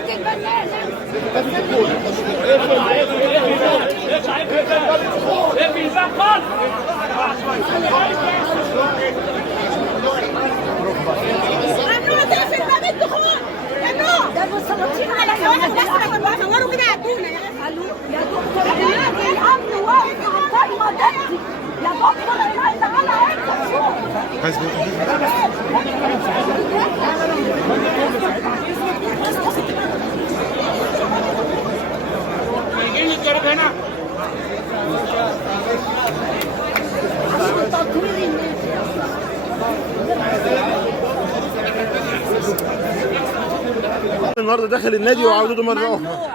عماد البنان. ممنوع تقفل باب الدخول، ممنوع. ده مسلطين على الناس بيصوروا كده يعدونا. قالوا يا دكتور عماد الامن واقف على القايمه دي، يا دكتور عماد تعالى انت شوف. جايين الجرب هنا عشان تطوير الناس. النهارده داخل النادي وعودته مره اخرى.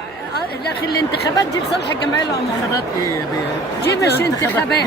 داخل الانتخابات دي لصالح الجمعيه العموميه. انتخابات ايه يا بيه؟ دي مش انتخابات،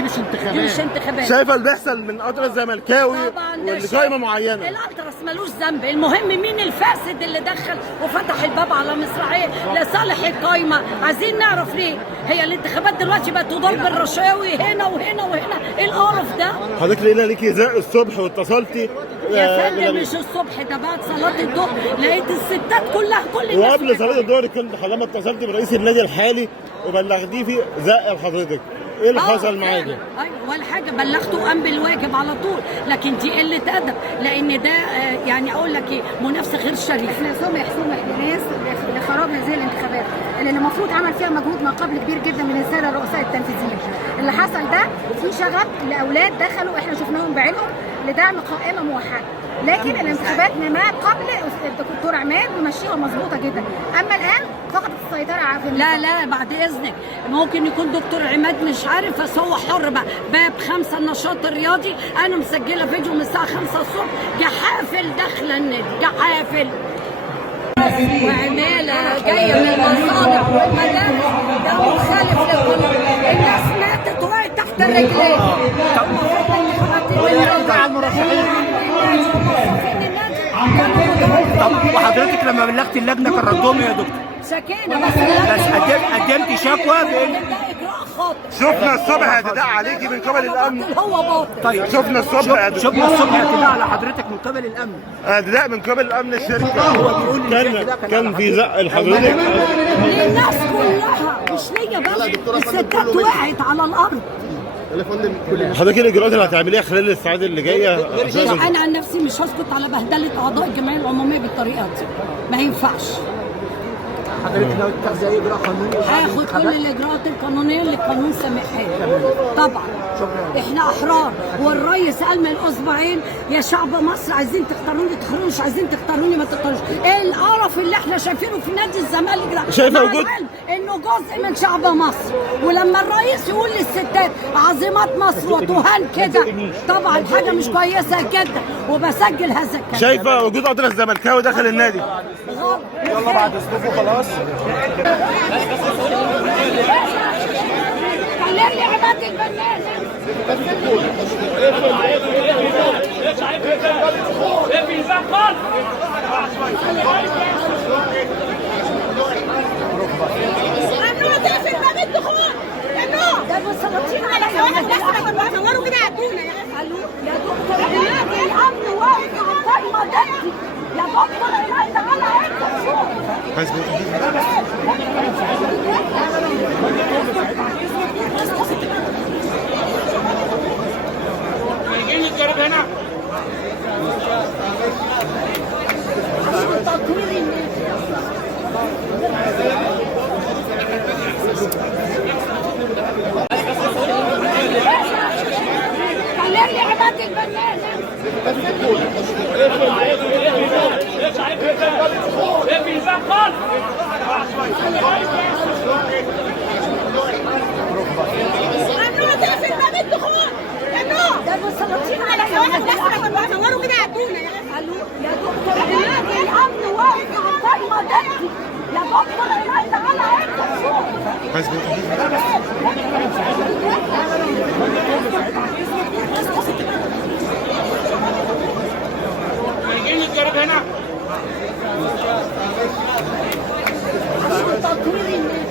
دي مش انتخابات. شايفه اللي بيحصل من قطر الزملكاوي والقايمه معينه. الالتراس ملوش ذنب، المهم مين الفاسد اللي دخل وفتح الباب على مصراعيه لصالح القايمه. عايزين نعرف ليه هي الانتخابات دلوقتي بقت تدار بالرشاوي هنا وهنا وهنا. ايه القرف ده؟ حضرتك لقينا ليكي زق الصبح واتصلتي يا فندم مش الصبح، ده بعد صلاه الظهر لقيت الستات كلها كل الناس. وقبل صلاه الظهر كنت لما اتصلت برئيس النادي الحالي وبلغتيه في زق لحضرتك. ايه اللي حصل معاكي؟ ايوه ولا حاجه، بلغته وقام بالواجب على طول، لكن دي قله ادب لان ده يعني اقول لك ايه، منافسه غير شريفه. احنا سمح لناس لخراب هذه الانتخابات اللي المفروض عمل فيها مجهود ما قبل كبير جدا من الساده الرؤساء التنفيذيين. اللي حصل ده في شغب لاولاد دخلوا احنا شفناهم بعينهم لدعم قائمه موحده، لكن الانتخابات ما قبل الدكتور عماد ممشيها مظبوطه جدا، اما الان فقدت السيطره على لا بعد اذنك ممكن يكون دكتور عماد مش عارف، بس هو حر بقى. باب 5 النشاط الرياضي انا مسجله فيديو من الساعه 5 الصبح، جحافل داخله النادي، جحافل وعماله جايه من المصانع والمدارس. ده مخالف للقانون، الناس ماتت وقعت تحت الرجلين. طب وحضرتك لما بلغت اللجنه كان ردهم يا دكتور؟ سكينه بس قدمت شكوى بان ده اجراء خاطئ. شفنا الصبح اعتداء عليكي من قبل الامن. هو باطل. طيب شفنا الصبح اعتداء على حضرتك من قبل الامن. اعتداء من قبل الامن الشركه. كان في زق لحضرتك للناس كلها مش ليا بس. الستات وقعت على الارض. حضرتك الاجراءات اللي هتعمليها خلال الساعات اللي جايه؟ انا عن نفسي مش هسكت على بهدله اعضاء الجمعيه العموميه بالطريقه دي، ما ينفعش. حضرتك ناوي تاخدي اي اجراء قانوني؟ هاخد كل الاجراءات القانونيه اللي القانون سامحها طبعا. احنا احرار، والرئيس قال من اسبوعين يا شعب مصر عايزين تختاروني تختاروني، مش عايزين تختاروني ما تختارونيش. ايه القرف اللي احنا شايفينه في نادي الزمالك ده؟ شايفه وجود انه جزء من شعب مصر، ولما الرئيس يقول للستات عظيمات مصر وتهان كده طبعا حاجه مش كويسه جدا، وبسجل هذا الكلام. شايفه وجود قطر الزملكاوي داخل النادي؟ غلط. يلا بعد اذنكم خلاص. كلمني عماد البنان. ممنوع تقفل باب الدخول، ممنوع. ده مسلطين على الناس بيصوروا كده يعدونا. قالوا يا دكتور عماد الامن واقف على القايمه دي، يا دكتور عماد تعالى انت شوف. جايين الجرب هنا عشان تطوير الناس. كلمني عماد البنان. ممنوع تقفل باب الدخول، ممنوع. ده مسلطين على الناس بيصوروا كده يعدونا. قالوا يا دكتور عماد الامن واقف على القايمه دي، يا دكتور عماد تعالى انت شوف. جايين الجرب هنا عشان تطوير الناس.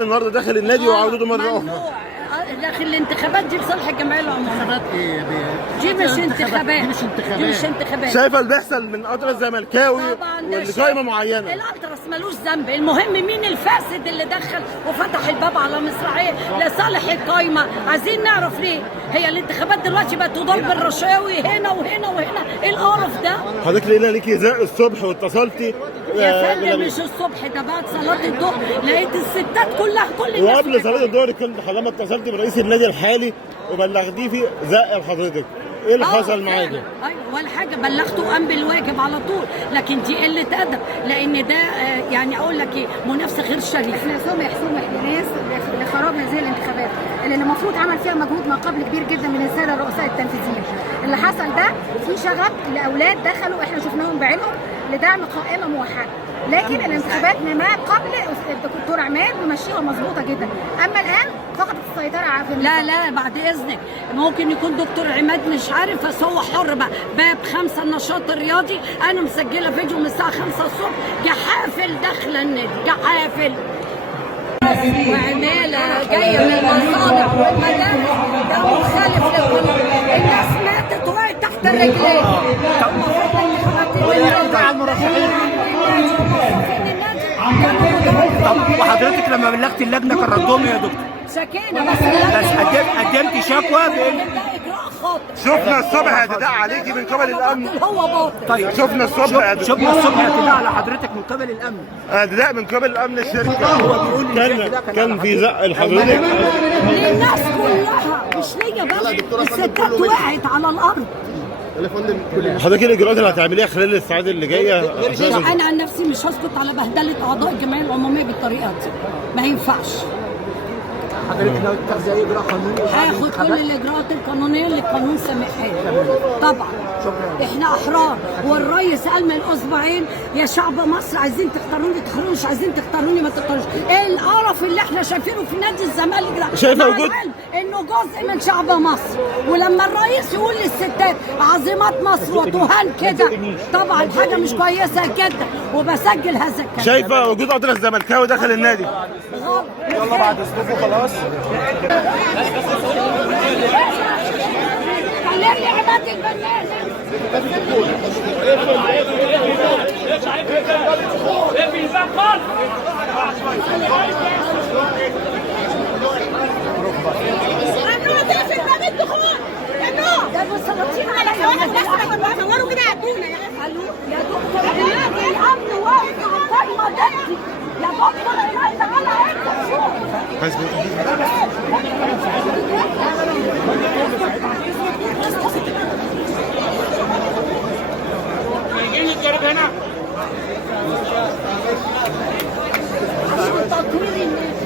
النهارده داخل النادي وعودته مره اخرى. داخل الانتخابات دي لصالح الجمعيه العموميه. دي مش انتخابات، دي مش انتخابات. شايفه اللي بيحصل من اطرس زملكاوي لقائمه معينه؟ الاطرس ملوش ذنب، المهم مين الفاسد اللي دخل وفتح الباب على مصراعيه لصالح القايمه. عايزين نعرف ليه هي الانتخابات دلوقتي بقت تدار بالرشاوي هنا وهنا وهنا. ايه القرف ده؟ حضرتك لقينا ليكي زق الصبح واتصلتي يا فندم مش الصبح، ده بعد صلاه الظهر لقيت الستات كلها كل الناس. وقبل صلاه الظهر كنت حضرتك اتصلت برئيس النادي الحالي وبلغتيه في زق لحضرتك، ايه اللي حصل معاكي؟ ايوه ولا حاجه، بلغته وقام بالواجب على طول، لكن دي قله ادب لان ده يعني اقول لك ايه، منافسه غير شريفه. احنا سمح لناس لخراب هذه الانتخابات اللي المفروض عمل فيها مجهود ما قبل كبير جدا من الساده الرؤساء التنفيذيين. اللي حصل ده في شغب لاولاد دخلوا احنا شفناهم بعينهم لدعم قائمه موحده، لكن الانتخابات ما قبل الدكتور عماد ممشيها مظبوطه جدا، اما الان فقدت السيطره على لا بعد اذنك، ممكن يكون دكتور عماد مش عارف، بس هو حر بقى. باب 5 النشاط الرياضي انا مسجله فيديو من الساعه 5 الصبح، جحافل داخله النادي، جحافل وعماله جايه من المصانع والمدارس، ده مخالف للقانون. الناس ماتت وقعت تحت الرجلين. طب وحضرتك لما بلغتي اللجنه كان ردهم يا دكتور؟ شكينا بس قدمتي شكوى بان ده اجراء خاطئ. شفنا الصبح اعتداء عليكي من قبل الامن. هو باطل. طيب شفنا الصبح اعتداء على حضرتك من قبل الامن. اعتداء من قبل الامن الشركه. كان في زق لحضرتك. للناس كلها مش ليا بس، الستات وقعت على الارض. حضرتك الاجراءات اللي هتعمليها خلال الساعات اللي جايه؟ انا عن نفسي مش هسكت على بهدله اعضاء الجمعيه العموميه بالطريقه دي، ما ينفعش. حضرتك ناوي تاخدي اي اجراء قانوني؟ هاخد كل الاجراءات القانونيه اللي القانون سامحها لي طبعا. احنا احرار، والرئيس قال من اسبوعين يا شعب مصر عايزين تختاروني تختاروني، مش عايزين تختاروني ما تختارونيش. ايه القرف اللي احنا شايفينه في نادي الزمالك ده؟ شايفه وجود انه جزء من شعب مصر، ولما الرئيس يقول للستات عظيمات مصر وتهان كده طبعا حاجه مش كويسه جدا، وبسجل هذا الكلام. شايفه وجود اطرس زملكاوي داخل النادي؟ غلط. يلا بعد اذنكم خلاص. كلمني عماد البنات. ممنوع تقفل باب الدخول، ممنوع. ده مسلطين على وانا الناس لما بيصوروا كده يعدونا يا دكتور عماد الامن واقف على القايمه ضدي. يا دكتور عماد تعالى انت شوف. يجي لي الجرب هنا. عشان تطوير الناس.